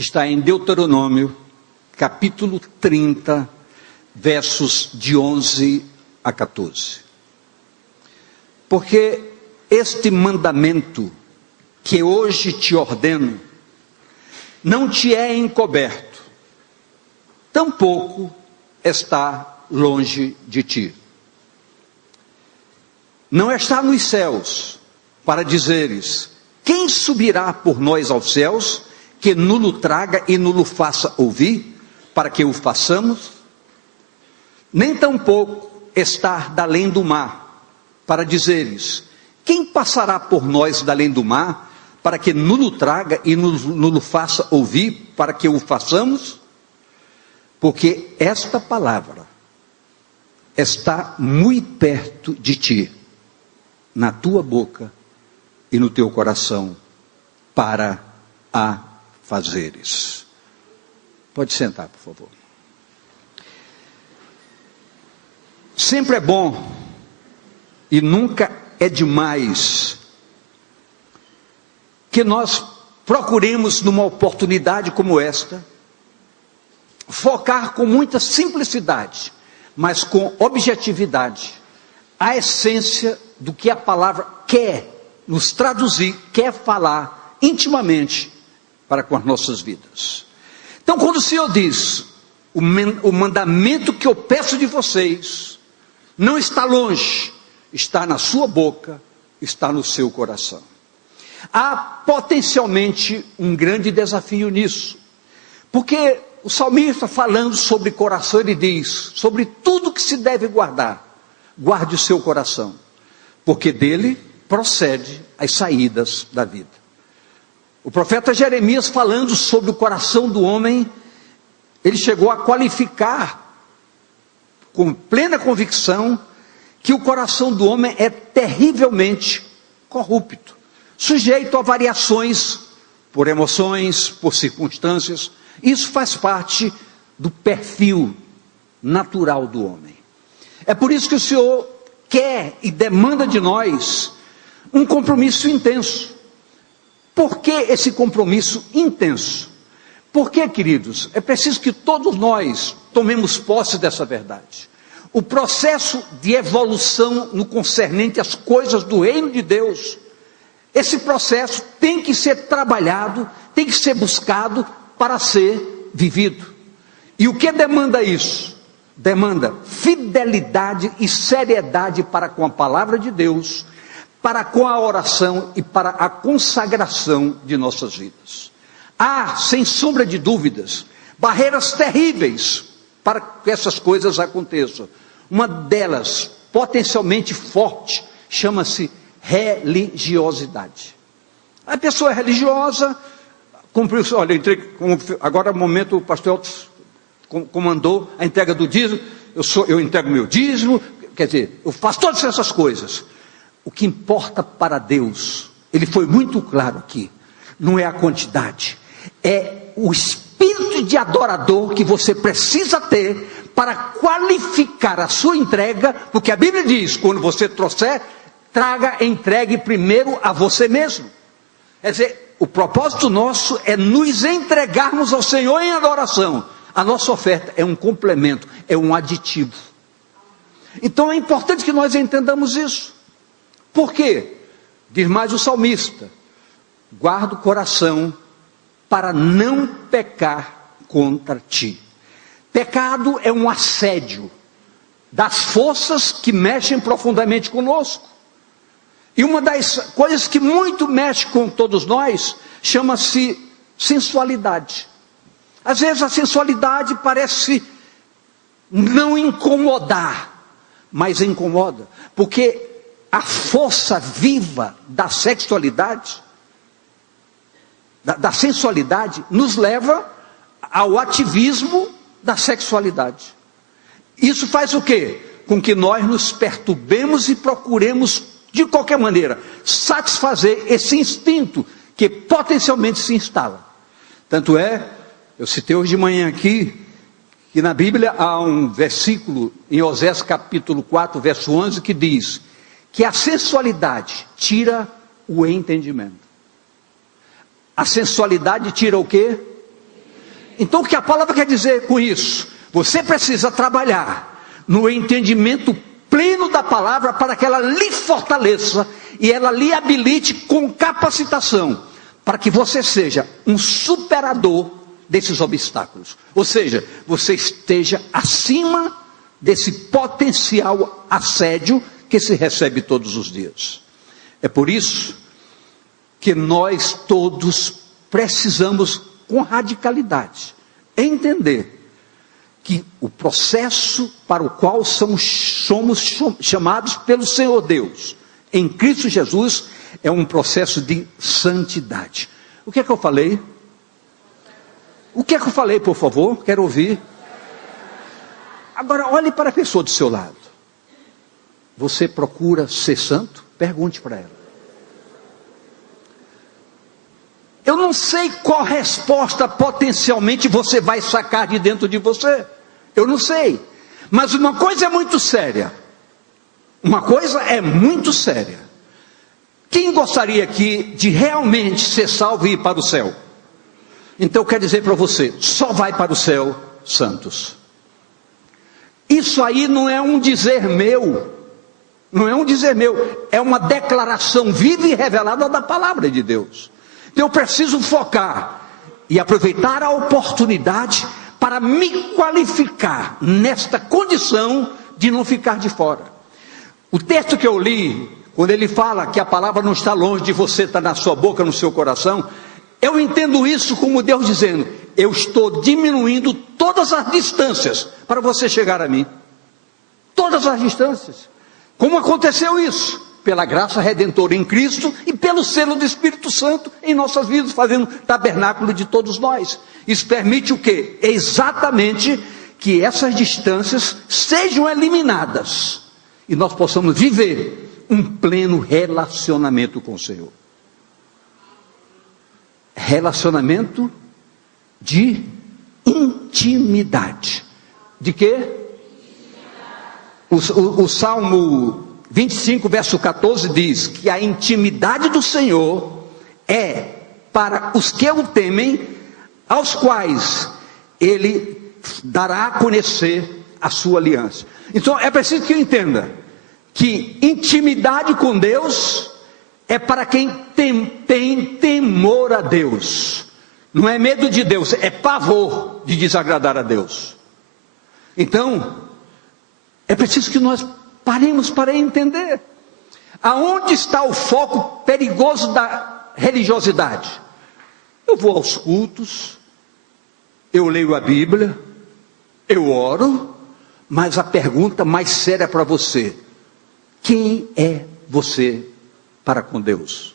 que está em Deuteronômio, capítulo 30, versos de 11 a 14. Porque este mandamento que hoje te ordeno não te é encoberto, tampouco está longe de ti. Não está nos céus, para dizeres: quem subirá por nós aos céus, que nulo traga e nulo faça ouvir, para que o façamos? Nem tampouco está da além do mar, para dizeres: quem passará por nós da além do mar, para que nulo traga e nulo faça ouvir, para que o façamos? Porque esta palavra está muito perto de ti, na tua boca e no teu coração, para a fazeres. Pode sentar, por favor. Sempre é bom e nunca é demais que nós procuremos, numa oportunidade como esta, focar com muita simplicidade, mas com objetividade, a essência do que a palavra quer nos traduzir, quer falar intimamente para com as nossas vidas. Então, quando o Senhor diz: o mandamento que eu peço de vocês não está longe, está na sua boca, está no seu coração. Há potencialmente um grande desafio nisso, porque o salmista, falando sobre coração, ele diz: sobre tudo que se deve guardar, guarde o seu coração, porque dele procede as saídas da vida. O profeta Jeremias, falando sobre o coração do homem, ele chegou a qualificar com plena convicção que o coração do homem é terrivelmente corrupto, sujeito a variações por emoções, por circunstâncias. Isso faz parte do perfil natural do homem. É por isso que o Senhor quer e demanda de nós um compromisso intenso. Por que esse compromisso intenso? Porque, queridos, é preciso que todos nós tomemos posse dessa verdade. O processo de evolução no concernente às coisas do reino de Deus, esse processo tem que ser trabalhado, tem que ser buscado para ser vivido. E o que demanda isso? Demanda fidelidade e seriedade para com a palavra de Deus, para com a oração e para a consagração de nossas vidas. Há, sem sombra de dúvidas, barreiras terríveis para que essas coisas aconteçam. Uma delas, potencialmente forte, chama-se religiosidade. A pessoa é religiosa, cumpriu, olha, agora é o momento, o pastor comandou a entrega do dízimo, eu entrego meu dízimo, quer dizer, eu faço todas essas coisas. O que importa para Deus, ele foi muito claro aqui, não é a quantidade, é o espírito de adorador que você precisa ter para qualificar a sua entrega, porque a Bíblia diz: quando você trouxer, entregue primeiro a você mesmo. Quer dizer, o propósito nosso é nos entregarmos ao Senhor em adoração. A nossa oferta é um complemento, é um aditivo. Então é importante que nós entendamos isso. Por quê? Diz mais o salmista: guarda o coração para não pecar contra ti. Pecado é um assédio das forças que mexem profundamente conosco. E uma das coisas que muito mexe com todos nós chama-se sensualidade. Às vezes a sensualidade parece não incomodar, mas incomoda, porque a força viva da sexualidade, da sensualidade, nos leva ao ativismo da sexualidade. Isso faz o quê? Com que nós nos perturbemos e procuremos, de qualquer maneira, satisfazer esse instinto que potencialmente se instala. Tanto é, eu citei hoje de manhã aqui, que na Bíblia há um versículo, em Osés capítulo 4, verso 11, que diz que a sensualidade tira o entendimento. A sensualidade tira o quê? Então o que a palavra quer dizer com isso? Você precisa trabalhar no entendimento pleno da palavra para que ela lhe fortaleça e ela lhe habilite com capacitação para que você seja um superador desses obstáculos. Ou seja, você esteja acima desse potencial assédio que se recebe todos os dias. É por isso que nós todos precisamos, com radicalidade, entender que o processo para o qual somos chamados pelo Senhor Deus, em Cristo Jesus, é um processo de santidade. O que é que eu falei? O que é que eu falei, por favor? Quero ouvir. Agora, olhe para a pessoa do seu lado. Você procura ser santo? Pergunte para ela. Eu não sei qual resposta potencialmente você vai sacar de dentro de você. Eu não sei. Mas uma coisa é muito séria. Uma coisa é muito séria. Quem gostaria aqui de realmente ser salvo e ir para o céu? Então eu quero dizer para você, só vai para o céu santos. Isso aí não é um dizer meu. Não é um dizer meu. É uma declaração viva e revelada da palavra de Deus. Então eu preciso focar e aproveitar a oportunidade para me qualificar nesta condição de não ficar de fora. O texto que eu li, quando ele fala que a palavra não está longe de você, está na sua boca, no seu coração, eu entendo isso como Deus dizendo, eu estou diminuindo todas as distâncias para você chegar a mim. Todas as distâncias. Como aconteceu isso? Pela graça redentora em Cristo e pelo selo do Espírito Santo em nossas vidas, fazendo tabernáculo de todos nós. Isso permite o quê? Exatamente que essas distâncias sejam eliminadas e nós possamos viver um pleno relacionamento com o Senhor. Relacionamento de intimidade. De quê? O Salmo 25, verso 14 diz que a intimidade do Senhor é para os que o temem, aos quais Ele dará a conhecer a sua aliança. Então é preciso que eu entenda que intimidade com Deus é para quem tem temor a Deus. Não é medo de Deus, é pavor de desagradar a Deus. Então, é preciso que nós paremos para entender aonde está o foco perigoso da religiosidade. Eu vou aos cultos, eu leio a Bíblia, eu oro, mas a pergunta mais séria para você: quem é você para com Deus?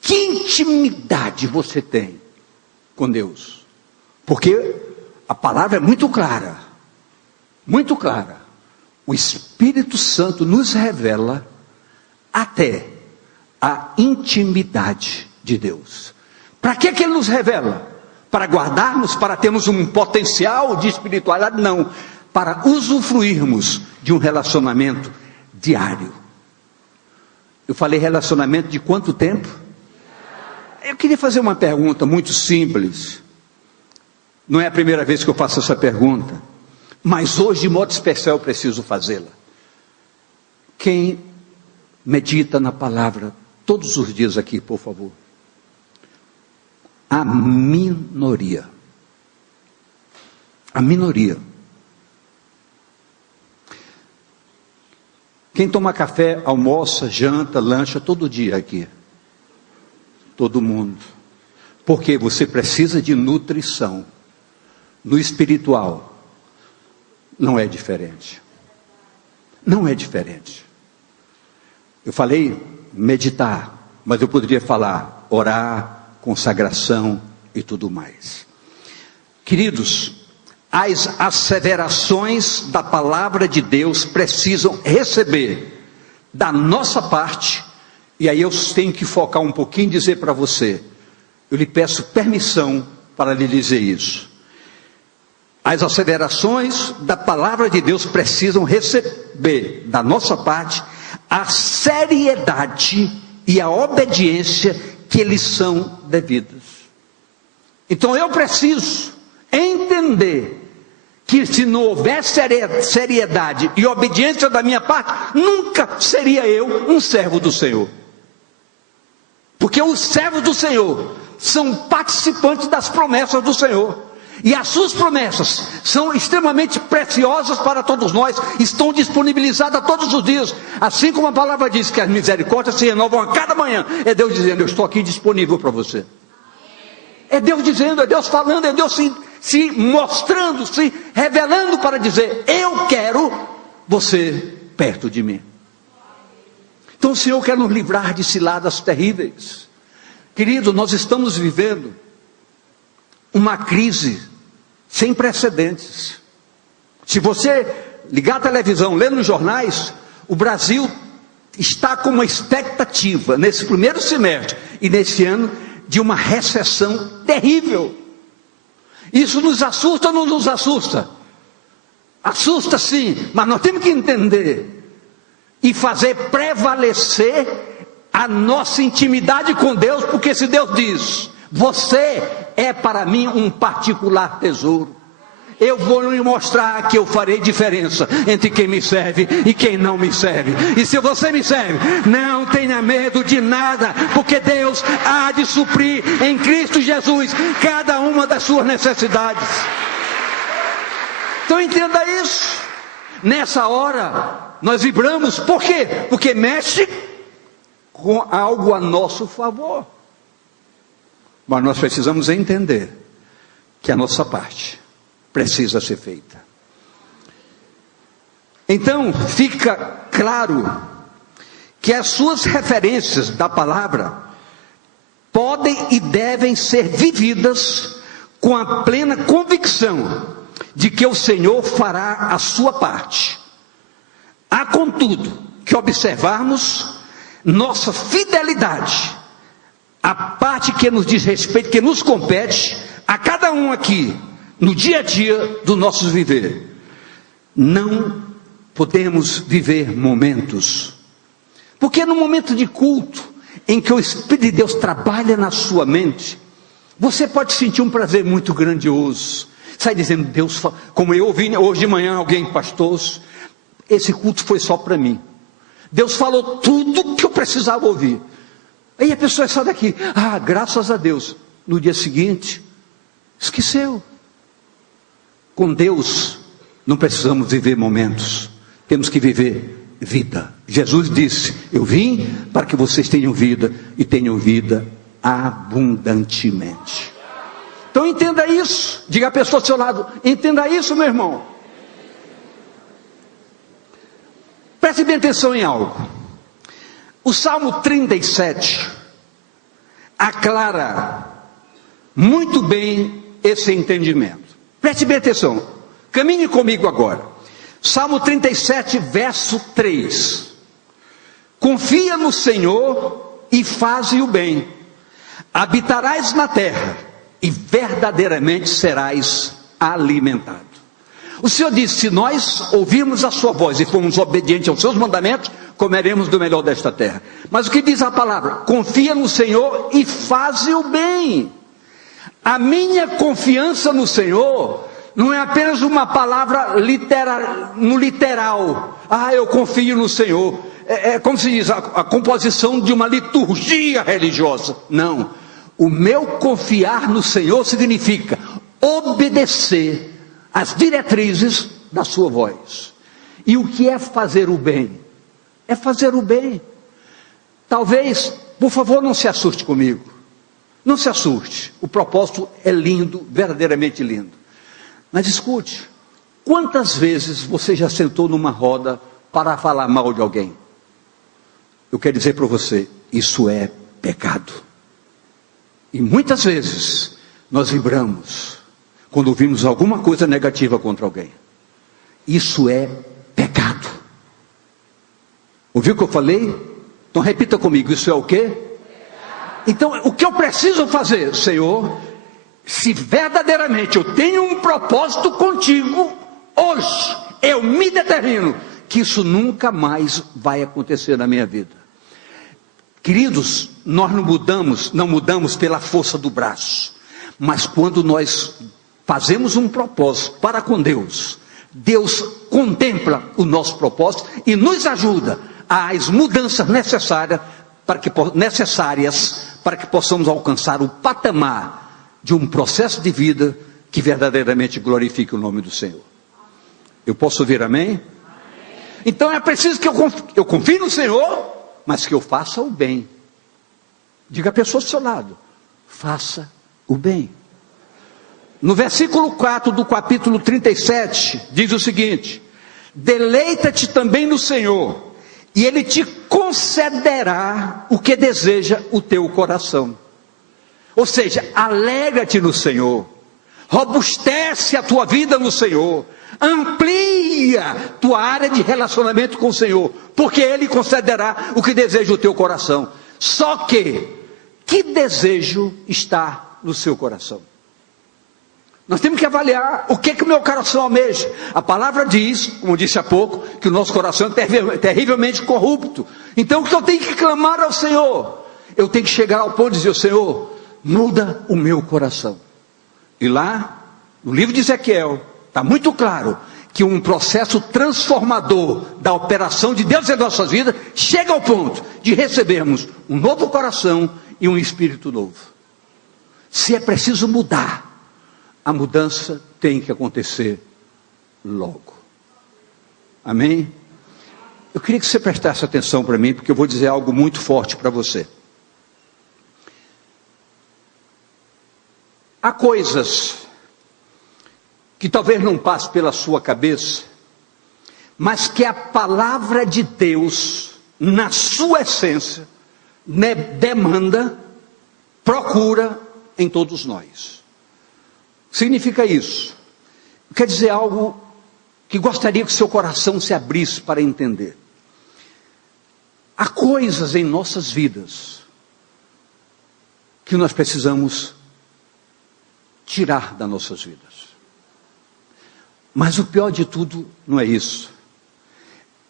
Que intimidade você tem com Deus? Porque a palavra é muito clara, muito clara. O Espírito Santo nos revela até a intimidade de Deus. Para que Ele nos revela? Para guardarmos, para termos um potencial de espiritualidade? Não, para usufruirmos de um relacionamento diário. Eu falei relacionamento de quanto tempo? Eu queria fazer uma pergunta muito simples. Não é a primeira vez que eu faço essa pergunta, mas hoje de modo especial eu preciso fazê-la. Quem medita na palavra todos os dias aqui, por favor? A minoria. A minoria. Quem toma café, almoça, janta, lancha todo dia aqui? Todo mundo. Porque você precisa de nutrição. No espiritual não é diferente. Não é diferente. Eu falei meditar, mas eu poderia falar orar, consagração e tudo mais. Queridos, as asseverações da palavra de Deus precisam receber da nossa parte, e aí eu tenho que focar um pouquinho e dizer para você, eu lhe peço permissão para lhe dizer isso. As asseverações da palavra de Deus precisam receber da nossa parte a seriedade e a obediência que lhes são devidas. Então eu preciso entender que se não houver seriedade e obediência da minha parte, nunca seria eu um servo do Senhor. Porque os servos do Senhor são participantes das promessas do Senhor. E as suas promessas são extremamente preciosas para todos nós, estão disponibilizadas todos os dias. Assim como a palavra diz que as misericórdias se renovam a cada manhã, é Deus dizendo: eu estou aqui disponível para você. É Deus dizendo, é Deus falando, é Deus se mostrando, se revelando para dizer: eu quero você perto de mim. Então o Senhor quer nos livrar de ciladas terríveis. Querido, nós estamos vivendo uma crise sem precedentes. Se você ligar a televisão, ler nos jornais, o Brasil está com uma expectativa, nesse primeiro semestre e nesse ano, de uma recessão terrível. Isso nos assusta ou não nos assusta? Assusta sim, mas nós temos que entender e fazer prevalecer a nossa intimidade com Deus, porque se Deus diz: você é para mim um particular tesouro, eu vou lhe mostrar que eu farei diferença entre quem me serve e quem não me serve. E se você me serve, não tenha medo de nada, porque Deus há de suprir em Cristo Jesus cada uma das suas necessidades. Então entenda isso. Nessa hora nós vibramos. Por quê? Porque mexe com algo a nosso favor. Mas nós precisamos entender que a nossa parte precisa ser feita. Então fica claro que as suas referências da palavra podem e devem ser vividas com a plena convicção de que o Senhor fará a sua parte. Há, contudo, que observarmos nossa fidelidade, a parte que nos diz respeito, que nos compete a cada um aqui, no dia a dia do nosso viver. Não podemos viver momentos, porque no momento de culto, em que o Espírito de Deus trabalha na sua mente, você pode sentir um prazer muito grandioso, sai dizendo: Deus, como eu ouvi hoje de manhã alguém: pastor, esse culto foi só para mim, Deus falou tudo que eu precisava ouvir. Aí a pessoa sai daqui: ah, graças a Deus. No dia seguinte, esqueceu. Com Deus não precisamos viver momentos, temos que viver vida. Jesus disse: eu vim para que vocês tenham vida, e tenham vida abundantemente. Então entenda isso. Diga à pessoa ao seu lado: entenda isso, meu irmão. Preste bem atenção em algo. O Salmo 37 aclara muito bem esse entendimento. Preste bem atenção, caminhe comigo agora. Salmo 37, verso 3. Confia no Senhor e faze o bem, habitarás na terra e verdadeiramente serás alimentado. O Senhor disse: se nós ouvirmos a sua voz e formos obedientes aos seus mandamentos, comeremos do melhor desta terra. Mas o que diz a palavra? Confia no Senhor e faze o bem. A minha confiança no Senhor não é apenas uma palavra literal. Ah, eu confio no Senhor. É como se diz, a composição de uma liturgia religiosa. Não. O meu confiar no Senhor significa obedecer às diretrizes da sua voz. E o que é fazer o bem? É fazer o bem. Talvez, por favor, não se assuste comigo. Não se assuste. O propósito é lindo, verdadeiramente lindo. Mas escute, quantas vezes você já sentou numa roda para falar mal de alguém? Eu quero dizer para você, isso é pecado. E muitas vezes nós vibramos quando ouvimos alguma coisa negativa contra alguém. Isso é pecado. Ouviu o que eu falei? Então repita comigo, isso é o quê? Então o que eu preciso fazer? Senhor, se verdadeiramente eu tenho um propósito contigo, hoje eu me determino que isso nunca mais vai acontecer na minha vida. Queridos, nós não mudamos pela força do braço, mas quando nós fazemos um propósito para com Deus, Deus contempla o nosso propósito e nos ajuda às mudanças necessárias para que possamos alcançar o patamar de um processo de vida que verdadeiramente glorifique o nome do Senhor. Eu posso ouvir amém? Então é preciso que eu confie no Senhor, mas que eu faça o bem. Diga a pessoa do seu lado: faça o bem. No versículo 4 do capítulo 37, diz o seguinte: deleita-te também no Senhor, e Ele te concederá o que deseja o teu coração. Ou seja, alegra-te no Senhor, robustece a tua vida no Senhor, amplia tua área de relacionamento com o Senhor, porque Ele concederá o que deseja o teu coração. Só que desejo está no seu coração? Nós temos que avaliar o que o meu coração almeja. A palavra diz, como disse há pouco, que o nosso coração é terrivelmente corrupto. Então o que eu tenho que clamar ao Senhor? Eu tenho que chegar ao ponto de dizer: Senhor, muda o meu coração. E lá, no livro de Ezequiel, está muito claro que um processo transformador da operação de Deus em nossas vidas chega ao ponto de recebermos um novo coração e um espírito novo. Se é preciso mudar, a mudança tem que acontecer logo. Amém? Eu queria que você prestasse atenção para mim, porque eu vou dizer algo muito forte para você. Há coisas que talvez não passe pela sua cabeça, mas que a palavra de Deus, na sua essência, demanda, procura em todos nós. Significa isso? Quer dizer algo que gostaria que seu coração se abrisse para entender. Há coisas em nossas vidas que nós precisamos tirar das nossas vidas. Mas o pior de tudo não é isso.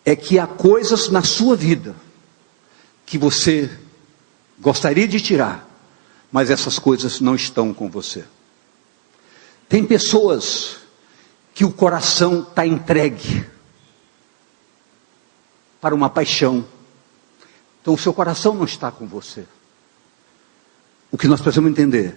É que há coisas na sua vida que você gostaria de tirar, mas essas coisas não estão com você. Tem pessoas que o coração está entregue para uma paixão. Então o seu coração não está com você. O que nós precisamos entender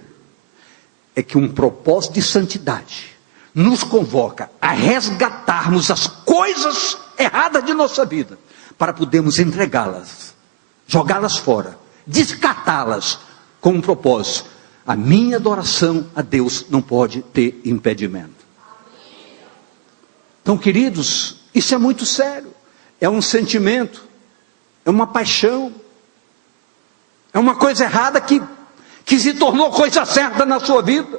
é que um propósito de santidade nos convoca a resgatarmos as coisas erradas de nossa vida, para podermos entregá-las, jogá-las fora, descartá-las com um propósito. A minha adoração a Deus não pode ter impedimento. Então, queridos, isso é muito sério. É um sentimento, é uma paixão, é uma coisa errada que se tornou coisa certa na sua vida.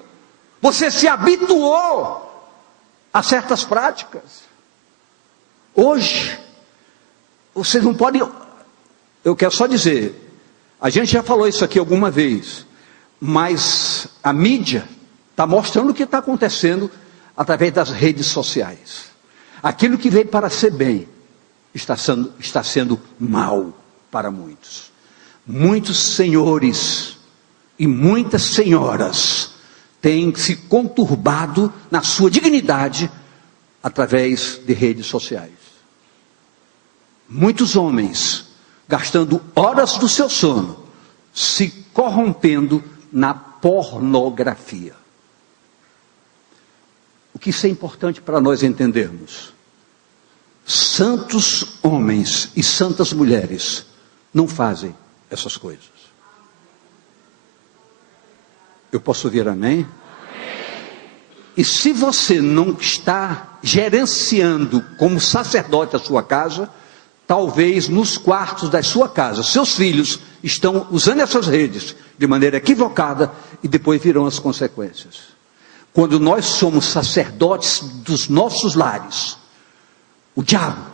Você se habituou a certas práticas. Hoje, vocês não podem... Eu quero só dizer, a gente já falou isso aqui alguma vez, mas a mídia está mostrando o que está acontecendo através das redes sociais. Aquilo que veio para ser bem, está sendo mal para muitos. Muitos senhores e muitas senhoras têm se conturbado na sua dignidade através de redes sociais. Muitos homens gastando horas do seu sono, se corrompendo na pornografia. O que isso é importante para nós entendermos. Santos homens e santas mulheres não fazem essas coisas. Eu posso ouvir amém? E se você não está gerenciando como sacerdote a sua casa, talvez nos quartos da sua casa, seus filhos estão usando essas redes de maneira equivocada e depois virão as consequências. Quando nós somos sacerdotes dos nossos lares, o diabo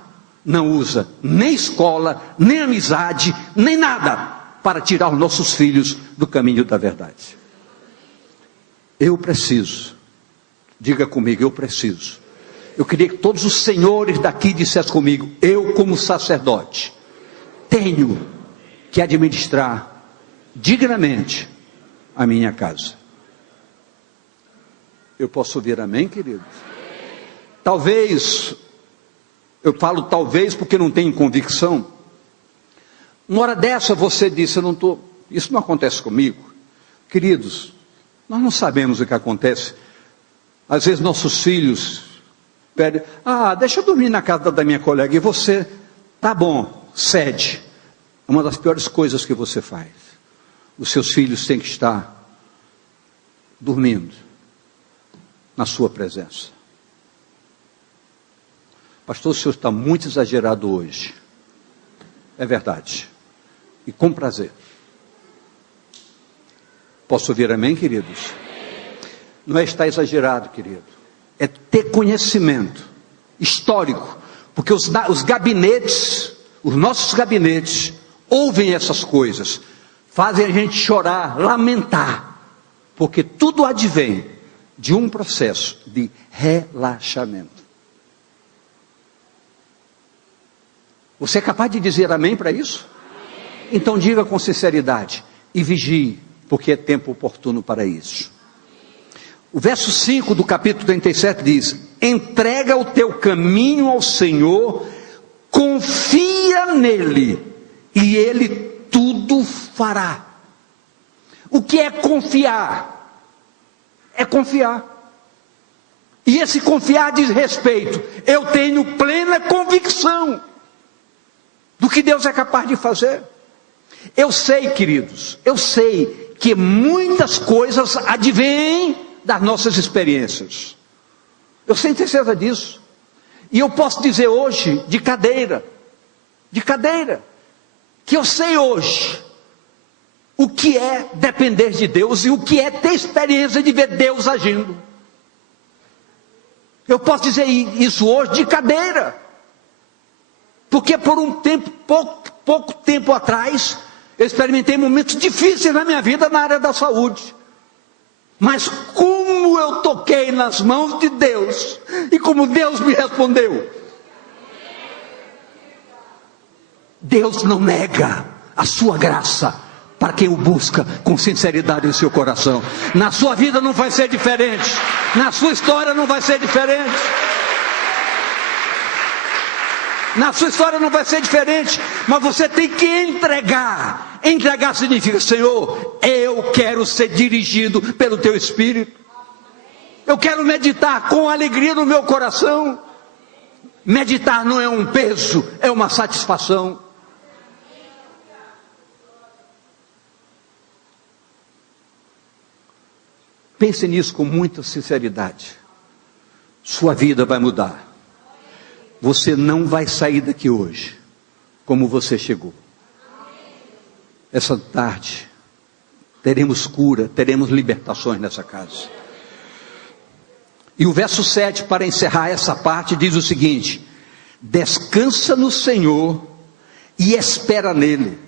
não usa nem escola, nem amizade, nem nada para tirar os nossos filhos do caminho da verdade. Eu preciso, diga comigo, eu preciso. Eu queria que todos os senhores daqui dissessem comigo: eu, como sacerdote, tenho que administrar dignamente a minha casa. Eu posso ouvir amém, queridos? Talvez, eu falo talvez porque não tenho convicção. Uma hora dessa você disse, isso não acontece comigo. Queridos, nós não sabemos o que acontece. Às vezes nossos filhos pedem, deixa eu dormir na casa da minha colega, e você, tá bom, cede. É uma das piores coisas que você faz. Os seus filhos têm que estar dormindo na sua presença. Pastor, o senhor está muito exagerado hoje. É verdade. E com prazer. Posso ouvir amém, queridos? Não é estar exagerado, querido. É ter conhecimento histórico. Porque os gabinetes, os nossos gabinetes, ouvem essas coisas. Fazem a gente chorar, lamentar. Porque tudo advém de um processo de relaxamento. Você é capaz de dizer amém para isso? Então diga com sinceridade e vigie, porque é tempo oportuno para isso. O verso 5 do capítulo 37 diz: entrega o teu caminho ao Senhor, confia nele, e ele tudo fará. O que é confiar? É confiar. E esse confiar diz respeito. Eu tenho plena convicção do que Deus é capaz de fazer. Eu sei, queridos, eu sei que muitas coisas advêm das nossas experiências. Eu tenho certeza disso. E eu posso dizer hoje, de cadeira, que eu sei hoje o que é depender de Deus e o que é ter experiência de ver Deus agindo. Eu posso dizer isso hoje de cadeira. Porque por um tempo, pouco tempo atrás, eu experimentei momentos difíceis na minha vida na área da saúde. Mas como eu toquei nas mãos de Deus, e como Deus me respondeu. Deus não nega a sua graça para quem o busca com sinceridade em seu coração. Na sua vida não vai ser diferente, na sua história não vai ser diferente. Na sua história não vai ser diferente, mas você tem que entregar. Entregar significa: Senhor, eu quero ser dirigido pelo teu Espírito. Eu quero meditar com alegria no meu coração. Meditar não é um peso, é uma satisfação. Pense nisso com muita sinceridade. Sua vida vai mudar. Você não vai sair daqui hoje como você chegou. Essa tarde teremos cura, teremos libertações nessa casa. E o verso 7, para encerrar essa parte, diz o seguinte: descansa no Senhor e espera nele.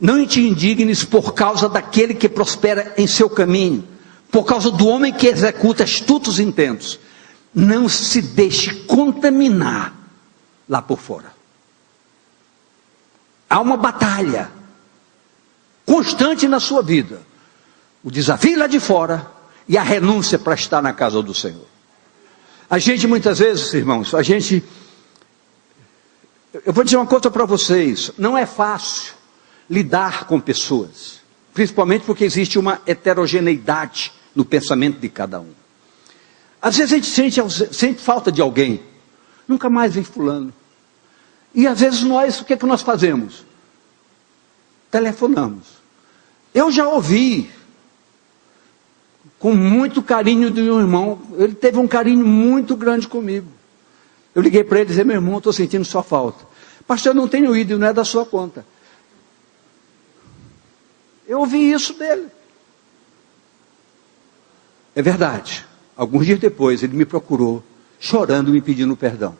Não te indignes por causa daquele que prospera em seu caminho, por causa do homem que executa astutos intentos. Não se deixe contaminar lá por fora. Há uma batalha constante na sua vida. O desafio lá de fora e a renúncia para estar na casa do Senhor. A gente muitas vezes, irmãos, eu vou dizer uma coisa para vocês: não é fácil lidar com pessoas, principalmente porque existe uma heterogeneidade no pensamento de cada um. Às vezes a gente sente falta de alguém, nunca mais vem fulano. E às vezes o que nós fazemos? Telefonamos. Eu já ouvi, com muito carinho de um irmão, ele teve um carinho muito grande comigo. Eu liguei para ele e disse: meu irmão, estou sentindo sua falta. Pastor, eu não tenho ido, não é da sua conta. Eu ouvi isso dele. É verdade. Alguns dias depois ele me procurou, chorando, me pedindo perdão.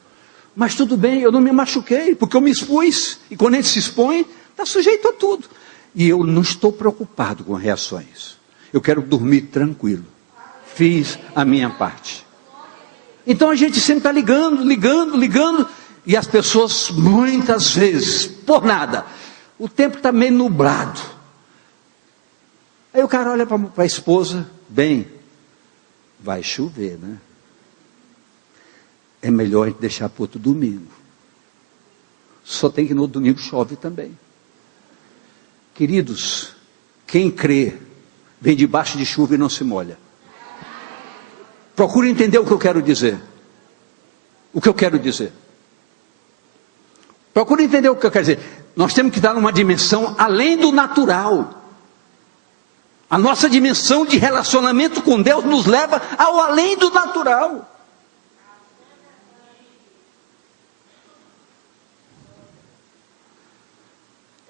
Mas tudo bem, eu não me machuquei, porque eu me expus. E quando a gente se expõe, está sujeito a tudo. E eu não estou preocupado com reações. Eu quero dormir tranquilo. Fiz a minha parte. Então a gente sempre está ligando. E as pessoas, muitas vezes, por nada, o tempo está meio nublado. Aí o cara olha para a esposa: bem, vai chover, né? É melhor a gente deixar para outro domingo. Só tem que no outro domingo chove também. Queridos, quem crê, vem debaixo de chuva e não se molha. Procure entender o que eu quero dizer. O que eu quero dizer. Procure entender o que eu quero dizer. Nós temos que dar uma dimensão além do natural. A nossa dimensão de relacionamento com Deus nos leva ao além do natural.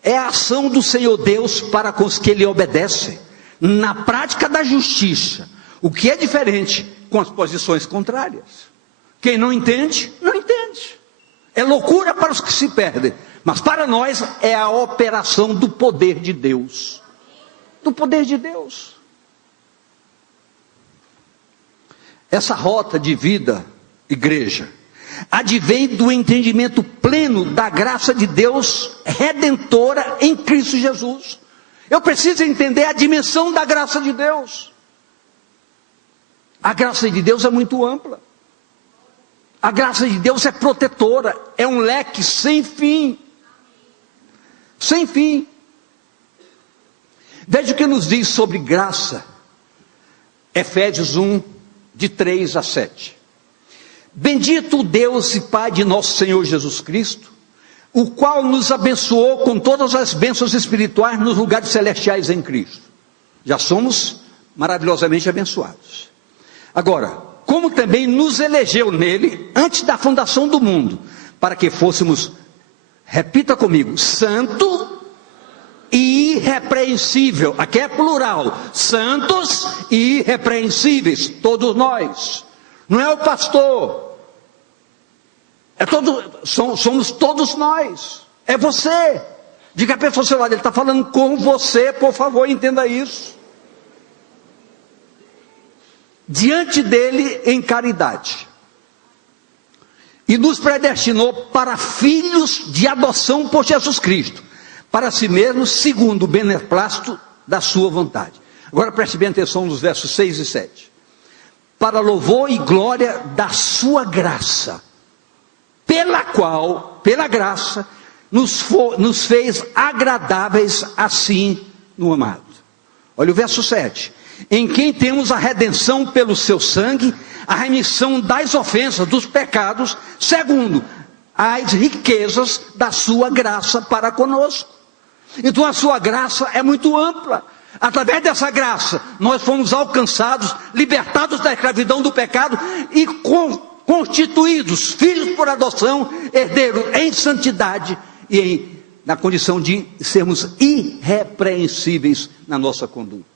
É a ação do Senhor Deus para com os que Ele obedece, na prática da justiça, o que é diferente com as posições contrárias. Quem não entende, não entende. É loucura para os que se perdem, mas para nós é a operação do poder de Deus. Do poder de Deus. Essa rota de vida, igreja, advém do entendimento pleno da graça de Deus redentora em Cristo Jesus. Eu preciso entender a dimensão da graça de Deus. A graça de Deus é muito ampla. A graça de Deus é protetora, é um leque sem fim. Sem fim. Veja o que nos diz sobre graça. Efésios 1, de 3 a 7. Bendito o Deus e Pai de nosso Senhor Jesus Cristo, o qual nos abençoou com todas as bênçãos espirituais nos lugares celestiais em Cristo. Já somos maravilhosamente abençoados. Agora, como também nos elegeu nele antes da fundação do mundo, para que fôssemos, repita comigo, santo e irrepreensível. Aqui é plural, santos e irrepreensíveis, todos nós. Não é o pastor, somos todos nós, é você. Diga a pessoa ao seu lado, ele está falando com você, por favor, entenda isso. Diante dele em caridade, e nos predestinou para filhos de adoção por Jesus Cristo, para si mesmo, segundo o beneplácito da sua vontade. Agora preste bem atenção nos versos 6 e 7. Para louvor e glória da sua graça, pela qual, pela graça, nos fez agradáveis assim no amado. Olha o verso 7. Em quem temos a redenção pelo seu sangue, a remissão das ofensas, dos pecados, segundo as riquezas da sua graça para conosco. Então a sua graça é muito ampla. Através dessa graça, nós fomos alcançados, libertados da escravidão do pecado e constituídos, filhos por adoção, herdeiros em santidade e na condição de sermos irrepreensíveis na nossa conduta.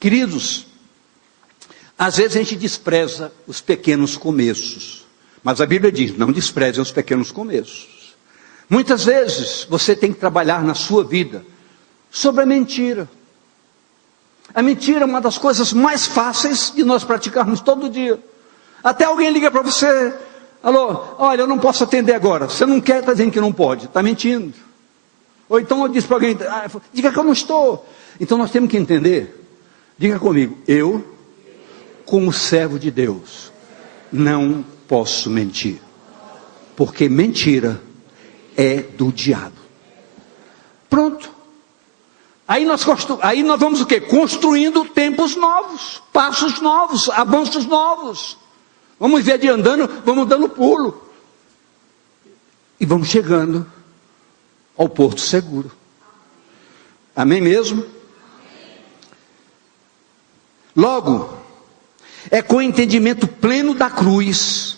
Queridos, às vezes a gente despreza os pequenos começos, mas a Bíblia diz, não desprezem os pequenos começos. Muitas vezes você tem que trabalhar na sua vida sobre a mentira. A mentira é uma das coisas mais fáceis de nós praticarmos todo dia. Até alguém liga para você, alô, olha, eu não posso atender agora. Você não quer, está dizendo que não pode, está mentindo. Ou então eu disse para alguém, diga que eu não estou. Então nós temos que entender, diga comigo, eu, como servo de Deus, não posso mentir. Porque mentira é do diabo. Pronto. Aí nós vamos o quê? Construindo tempos novos, passos novos, avanços novos. Vamos ver de andando, vamos dando pulo. E vamos chegando ao porto seguro. Amém mesmo? Logo, é com o entendimento pleno da cruz,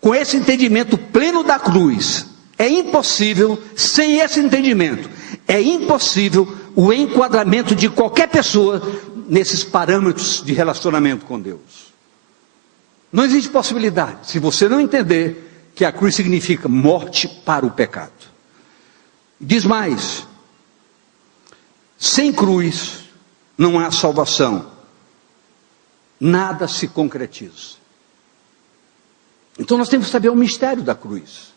com esse entendimento pleno da cruz, é impossível, sem esse entendimento, é impossível o enquadramento de qualquer pessoa nesses parâmetros de relacionamento com Deus. Não existe possibilidade, se você não entender que a cruz significa morte para o pecado. Diz mais, sem cruz não há salvação, nada se concretiza. Então nós temos que saber o mistério da cruz.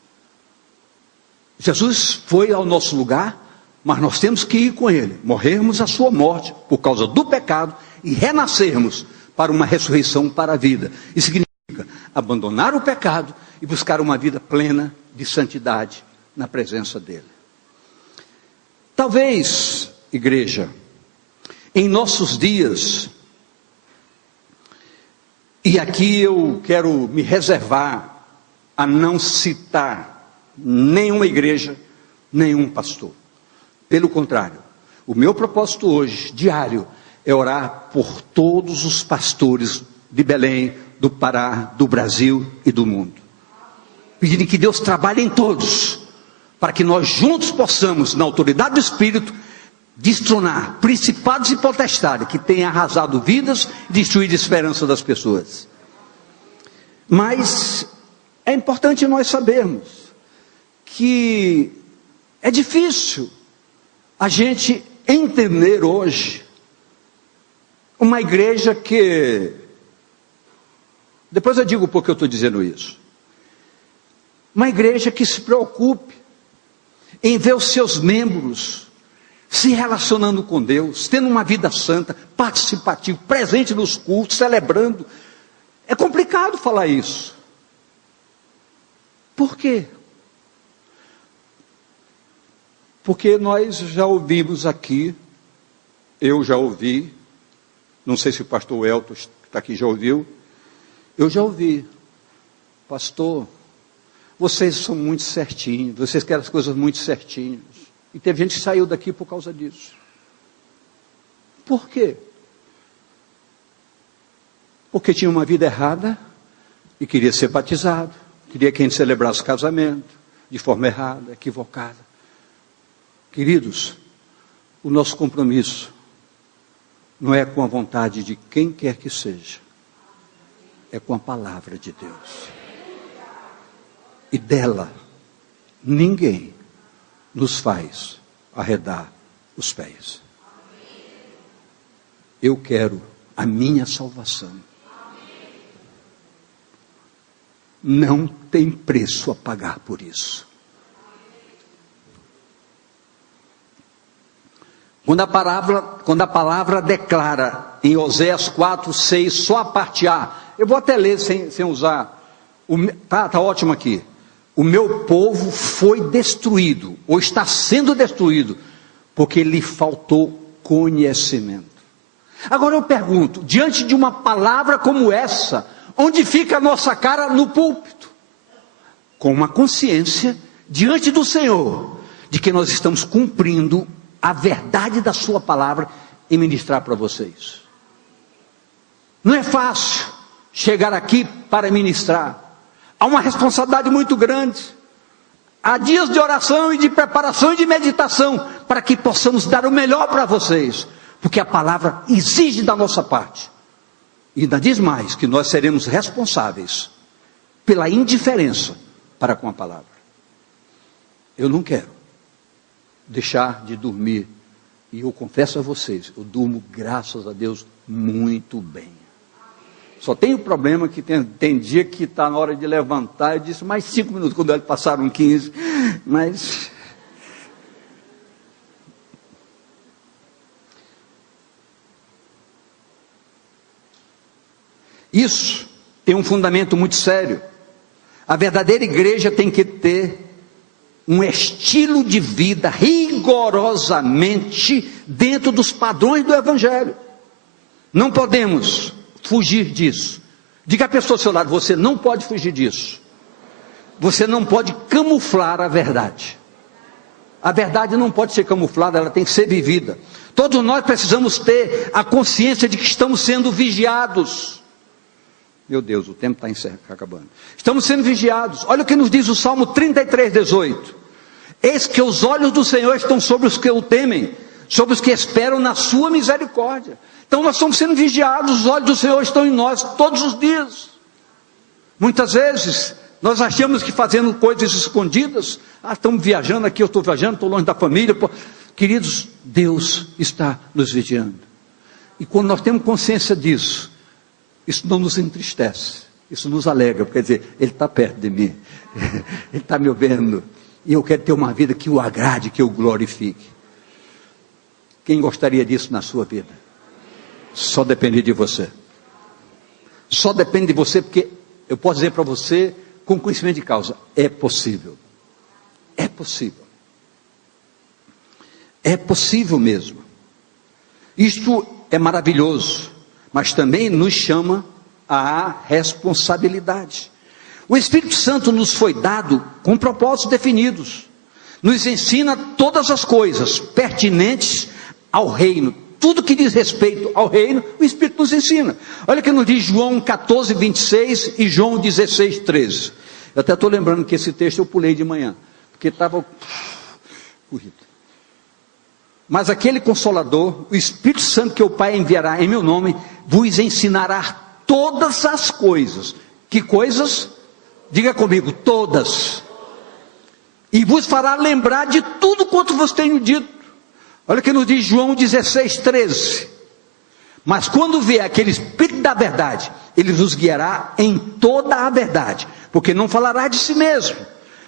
Jesus foi ao nosso lugar, mas nós temos que ir com Ele, morrermos a sua morte por causa do pecado e renascermos para uma ressurreição para a vida. Isso significa abandonar o pecado e buscar uma vida plena de santidade na presença dele. Talvez, igreja, em nossos dias, e aqui eu quero me reservar a não citar nenhuma igreja, nenhum pastor. Pelo contrário, o meu propósito hoje, diário, é orar por todos os pastores de Belém, do Pará, do Brasil e do mundo. Pedindo que Deus trabalhe em todos, para que nós juntos possamos, na autoridade do Espírito, destronar principados e potestades que têm arrasado vidas e destruído a esperança das pessoas. Mas é importante nós sabermos que é difícil a gente entender hoje uma igreja que, depois eu digo por que eu estou dizendo isso, uma igreja que se preocupe em ver os seus membros se relacionando com Deus, tendo uma vida santa, participativa, presente nos cultos, celebrando. É complicado falar isso. Por quê? Porque nós já ouvimos aqui, eu já ouvi, não sei se o pastor Elton que está aqui já ouviu, eu já ouvi, pastor, vocês são muito certinhos, vocês querem as coisas muito certinhas. E teve gente que saiu daqui por causa disso. Por quê? Porque tinha uma vida errada e queria ser batizado, queria que a gente celebrasse o casamento de forma errada, equivocada. Queridos, o nosso compromisso não é com a vontade de quem quer que seja, é com a palavra de Deus. E dela, ninguém nos faz arredar os pés. Eu quero a minha salvação. Não tem preço a pagar por isso. Quando a palavra declara em Oséias 4:6, só a parte A, eu vou até ler sem usar, tá ótimo aqui. O meu povo foi destruído, ou está sendo destruído, porque lhe faltou conhecimento. Agora eu pergunto, diante de uma palavra como essa, onde fica a nossa cara no púlpito? Com uma consciência, diante do Senhor, de que nós estamos cumprindo a verdade da sua palavra e ministrar para vocês. Não é fácil chegar aqui para ministrar. Há uma responsabilidade muito grande. Há dias de oração e de preparação e de meditação, para que possamos dar o melhor para vocês, porque a palavra exige da nossa parte. E ainda diz mais, que nós seremos responsáveis pela indiferença para com a palavra. Eu não quero deixar de dormir, e eu confesso a vocês, eu durmo, graças a Deus, muito bem. Só tem o problema que tem dia que está na hora de levantar, eu disse mais 5 minutos, quando eles passaram 15, mas... Isso tem um fundamento muito sério. A verdadeira igreja tem que ter um estilo de vida rigorosamente dentro dos padrões do Evangelho. Não podemos fugir disso. Diga à pessoa ao seu lado, você não pode fugir disso. Você não pode camuflar a verdade. A verdade não pode ser camuflada, ela tem que ser vivida. Todos nós precisamos ter a consciência de que estamos sendo vigiados. Meu Deus, o tempo está acabando. Estamos sendo vigiados. Olha o que nos diz o Salmo 33:18. Eis que os olhos do Senhor estão sobre os que o temem, sobre os que esperam na sua misericórdia. Então nós estamos sendo vigiados, os olhos do Senhor estão em nós todos os dias. Muitas vezes nós achamos que fazendo coisas escondidas, estamos viajando aqui, eu estou viajando, estou longe da família. Queridos, Deus está nos vigiando. E quando nós temos consciência disso, isso não nos entristece, isso nos alegra, porque quer dizer, Ele está perto de mim, Ele está me ouvindo, e eu quero ter uma vida que o agrade, que o glorifique. Quem gostaria disso na sua vida? Só depende de você. Só depende de você, porque eu posso dizer para você, com conhecimento de causa, é possível. É possível. É possível mesmo. Isto é maravilhoso, mas também nos chama à responsabilidade. O Espírito Santo nos foi dado com propósitos definidos. Nos ensina todas as coisas pertinentes ao reino. Tudo que diz respeito ao reino, o Espírito nos ensina. Olha que nos diz João 14, 26 e João 16, 13. Eu até estou lembrando que esse texto eu pulei de manhã, porque estava corrido. Mas aquele Consolador, o Espírito Santo que o Pai enviará em meu nome, vos ensinará todas as coisas. Que coisas? Diga comigo, todas. E vos fará lembrar de tudo quanto vos tenho dito. Olha que nos diz João 16, 13. Mas quando vier aquele Espírito da verdade, ele vos guiará em toda a verdade, porque não falará de si mesmo,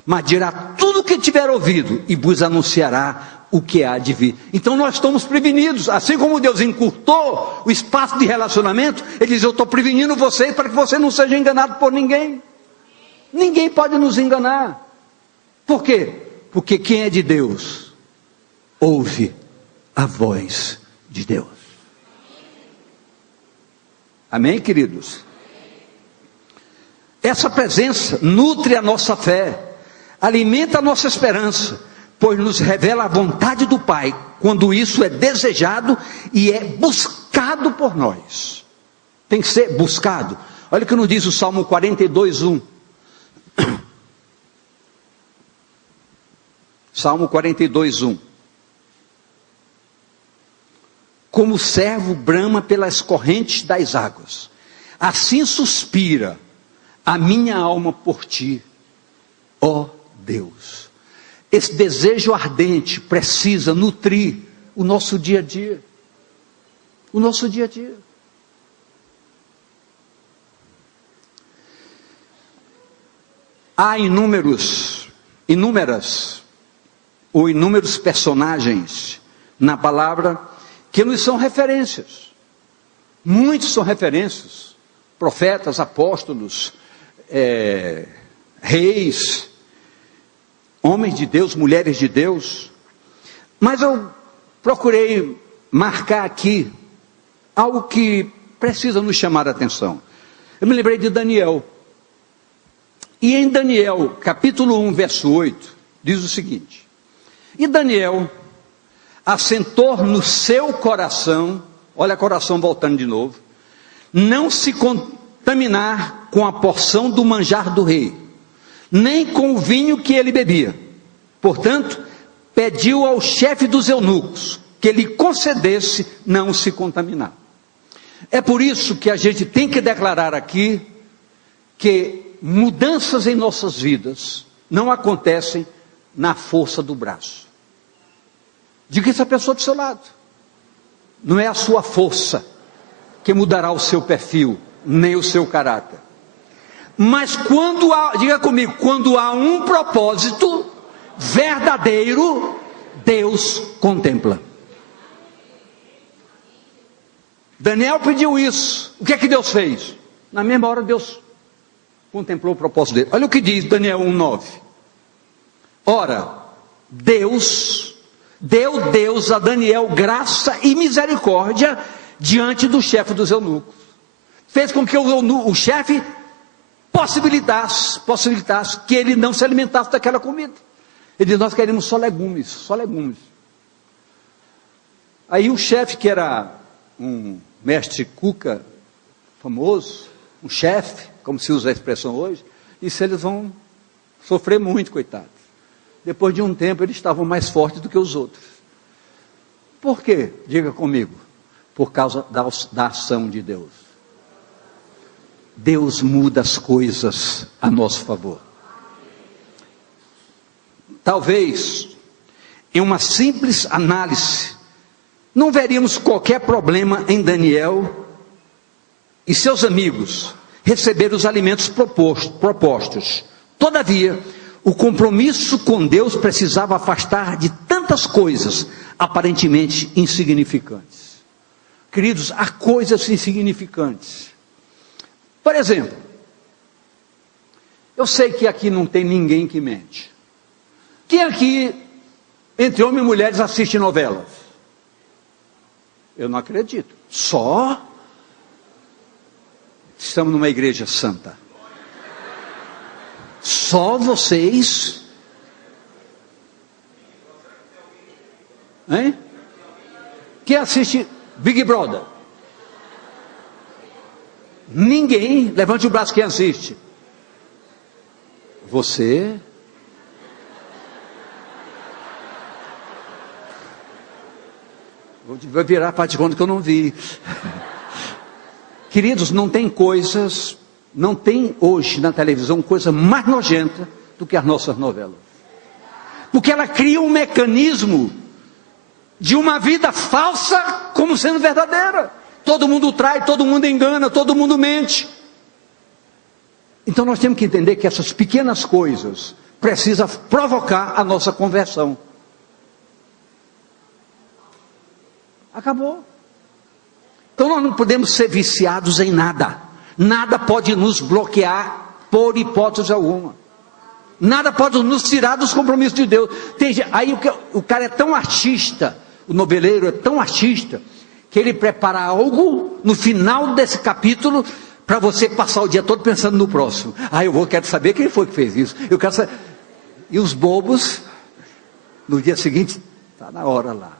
mas dirá tudo o que tiver ouvido, e vos anunciará o que há de vir. Então nós estamos prevenidos, assim como Deus encurtou o espaço de relacionamento, Ele diz, eu estou prevenindo vocês, para que você não seja enganado por ninguém. Ninguém pode nos enganar. Por quê? Porque quem é de Deus, ouve a voz de Deus. Amém, queridos? Essa presença nutre a nossa fé, alimenta a nossa esperança, pois nos revela a vontade do Pai, quando isso é desejado e é buscado por nós. Tem que ser buscado. Olha o que nos diz o Salmo 42, 1. Salmo 42, 1. Como o servo brama pelas correntes das águas, assim suspira a minha alma por ti, ó Deus. Esse desejo ardente precisa nutrir o nosso dia a dia. O nosso dia a dia. Há inúmeros personagens na palavra que nos são referências. Muitos são referências. Profetas, apóstolos, reis, homens de Deus, mulheres de Deus. Mas eu procurei marcar aqui algo que precisa nos chamar a atenção. Eu me lembrei de Daniel. E em Daniel, capítulo 1, verso 8, diz o seguinte: e Daniel assentou no seu coração, olha o coração voltando de novo, não se contaminar com a porção do manjar do rei, nem com o vinho que ele bebia. Portanto, pediu ao chefe dos eunucos que lhe concedesse não se contaminar. É por isso que a gente tem que declarar aqui que mudanças em nossas vidas não acontecem na força do braço. Diga isso à pessoa do seu lado. Não é a sua força que mudará o seu perfil, nem o seu caráter. Mas quando há, diga comigo, quando há um propósito verdadeiro, Deus contempla. Daniel pediu isso. O que é que Deus fez? Na mesma hora Deus contemplou o propósito dele. Olha o que diz Daniel 1:9. Ora, Deus a Daniel graça e misericórdia diante do chefe dos eunucos. Fez com que o chefe possibilitasse que ele não se alimentasse daquela comida. Ele disse, nós queremos só legumes. Aí o chefe, que era um mestre cuca famoso, um chefe, como se usa a expressão hoje, disse, eles vão sofrer muito, coitados. Depois de um tempo eles estavam mais fortes do que os outros. Por quê? Diga comigo. Por causa da ação de Deus. Deus muda as coisas a nosso favor. Talvez, em uma simples análise, não veríamos qualquer problema em Daniel e seus amigos receber os alimentos propostos. Todavia, o compromisso com Deus precisava afastar de tantas coisas aparentemente insignificantes. Queridos, há coisas insignificantes. Por exemplo, eu sei que aqui não tem ninguém que mente. Quem aqui, entre homens e mulheres, assiste novelas? Eu não acredito. Só estamos numa igreja santa. Só vocês. Hein? Quem assiste Big Brother? Ninguém. Levante o braço quem assiste. Você? Vou virar a parte de conta que eu não vi. Queridos, não tem coisas, não tem hoje na televisão coisa mais nojenta do que as nossas novelas. Porque ela cria um mecanismo de uma vida falsa como sendo verdadeira. Todo mundo trai, todo mundo engana, todo mundo mente. Então nós temos que entender que essas pequenas coisas precisam provocar a nossa conversão. Acabou. Então nós não podemos ser viciados em nada. Nada pode nos bloquear por hipótese alguma. Nada pode nos tirar dos compromissos de Deus. Aí o cara é tão artista, o noveleiro é tão artista, que ele prepara algo no final desse capítulo para você passar o dia todo pensando no próximo. Quero saber quem foi que fez isso. Eu quero saber. E os bobos, no dia seguinte, está na hora lá.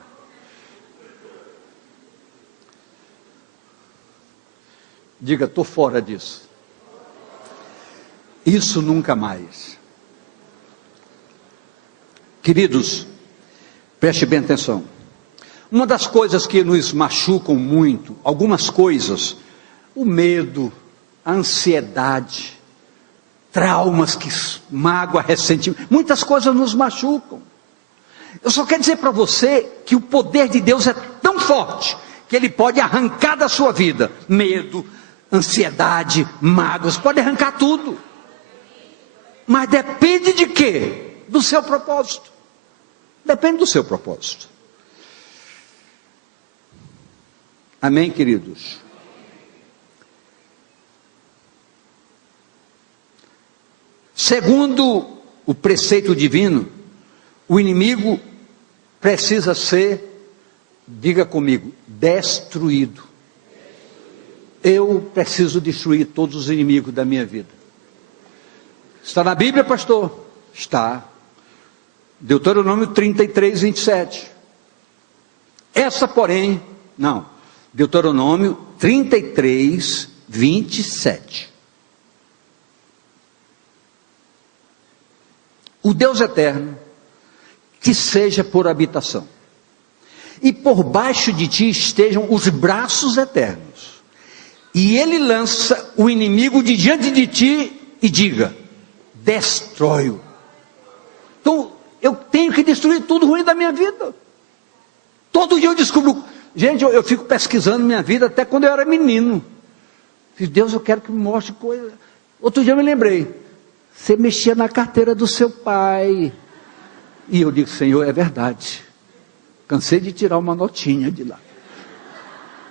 Diga, estou fora disso. Isso nunca mais. Queridos, preste bem atenção. Uma das coisas que nos machucam muito, algumas coisas, o medo, a ansiedade, traumas que mágoa, ressentimento, muitas coisas nos machucam. Eu só quero dizer para você que o poder de Deus é tão forte, que Ele pode arrancar da sua vida medo, ansiedade, mágoas, pode arrancar tudo. Mas depende de quê? Do seu propósito. Depende do seu propósito. Amém, queridos? Segundo o preceito divino, o inimigo precisa ser, diga comigo, destruído. Eu preciso destruir todos os inimigos da minha vida. Está na Bíblia, pastor? Está. Deuteronômio 33, 27. Essa, porém, não. Deuteronômio 33, 27. O Deus eterno te seja por habitação, e por baixo de ti estejam os braços eternos, e ele lança o inimigo de diante de ti e diga: destrói-o. Então eu tenho que destruir tudo ruim da minha vida. Todo dia eu descubro. Gente, eu fico pesquisando minha vida até quando eu era menino. Deus, eu quero que me mostre coisa. Outro dia eu me lembrei, você mexia na carteira do seu pai. E eu digo: Senhor, é verdade, cansei de tirar uma notinha de lá,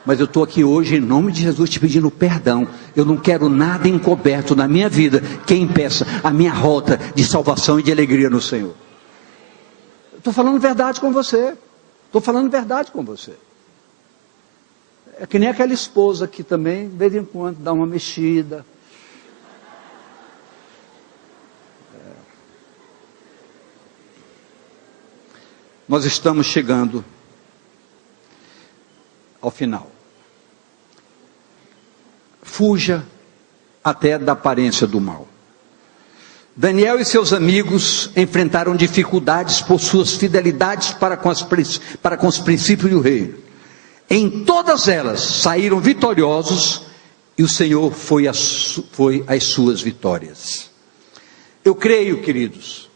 mas eu estou aqui hoje em nome de Jesus te pedindo perdão. Eu não quero nada encoberto na minha vida que impeça a minha rota de salvação e de alegria no Senhor. Estou falando verdade com você. Estou falando verdade com você. É que nem aquela esposa que também, de vez em quando, dá uma mexida. Nós estamos chegando ao final. Fuja até da aparência do mal. Daniel e seus amigos enfrentaram dificuldades por suas fidelidades para com os princípios do reino. Em todas elas saíram vitoriosos, e o Senhor foi as suas vitórias. Eu creio, queridos,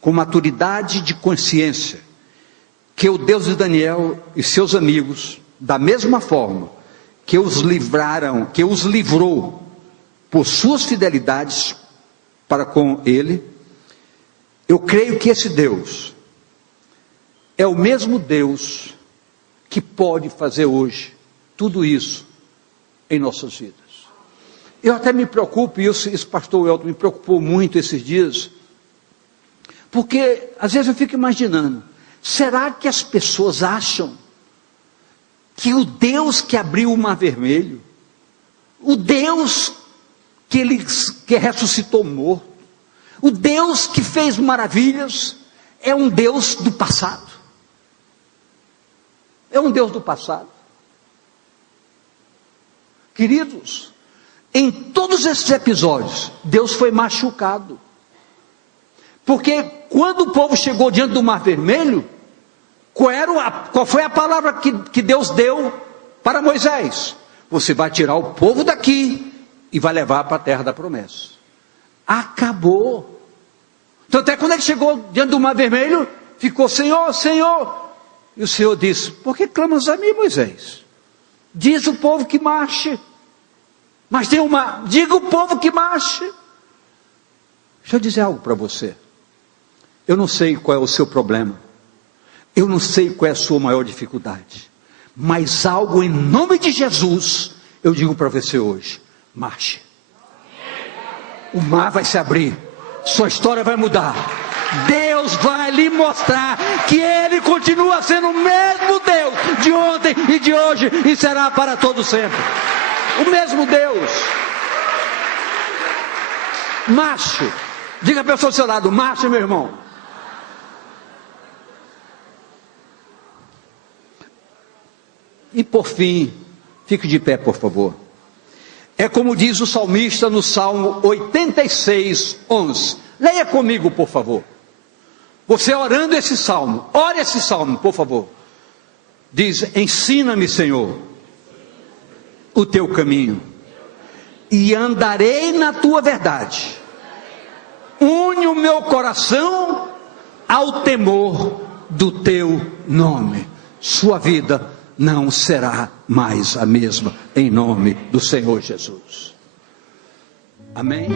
com maturidade de consciência, que o Deus de Daniel e seus amigos, da mesma forma que os livrou por suas fidelidades para com ele, eu creio que esse Deus é o mesmo Deus que pode fazer hoje tudo isso em nossas vidas. Eu até me preocupo, e isso pastor Elton me preocupou muito esses dias, porque às vezes eu fico imaginando, será que as pessoas acham que o Deus que abriu o Mar Vermelho, o Deus que ressuscitou morto, o Deus que fez maravilhas, é um Deus do passado? É um Deus do passado. Queridos, em todos esses episódios, Deus foi machucado. Porque quando o povo chegou diante do Mar Vermelho, qual foi a palavra que Deus deu para Moisés? Você vai tirar o povo daqui e vai levar para a terra da promessa. Acabou. Então até quando ele chegou diante do Mar Vermelho, ficou: Senhor, Senhor. E o Senhor disse: por que clamas a mim, Moisés? Diz o povo que marche. Mas tem uma, diga o povo que marche. Deixa eu dizer algo para você. Eu não sei qual é o seu problema. Eu não sei qual é a sua maior dificuldade. Mas algo em nome de Jesus, eu digo para você hoje: marche. O mar vai se abrir. Sua história vai mudar. Deus vai lhe mostrar que Ele continua sendo o mesmo Deus de ontem e de hoje e será para todo sempre. O mesmo Deus. Marche. Diga a pessoa ao seu lado: marche, meu irmão. E por fim, fique de pé, por favor. É como diz o salmista no Salmo 86, 11. Leia comigo, por favor. Você orando esse salmo, ore esse salmo, por favor. Diz: ensina-me, Senhor, o teu caminho, e andarei na tua verdade. Une o meu coração ao temor do teu nome. Sua vida não será mais a mesma, em nome do Senhor Jesus. Amém?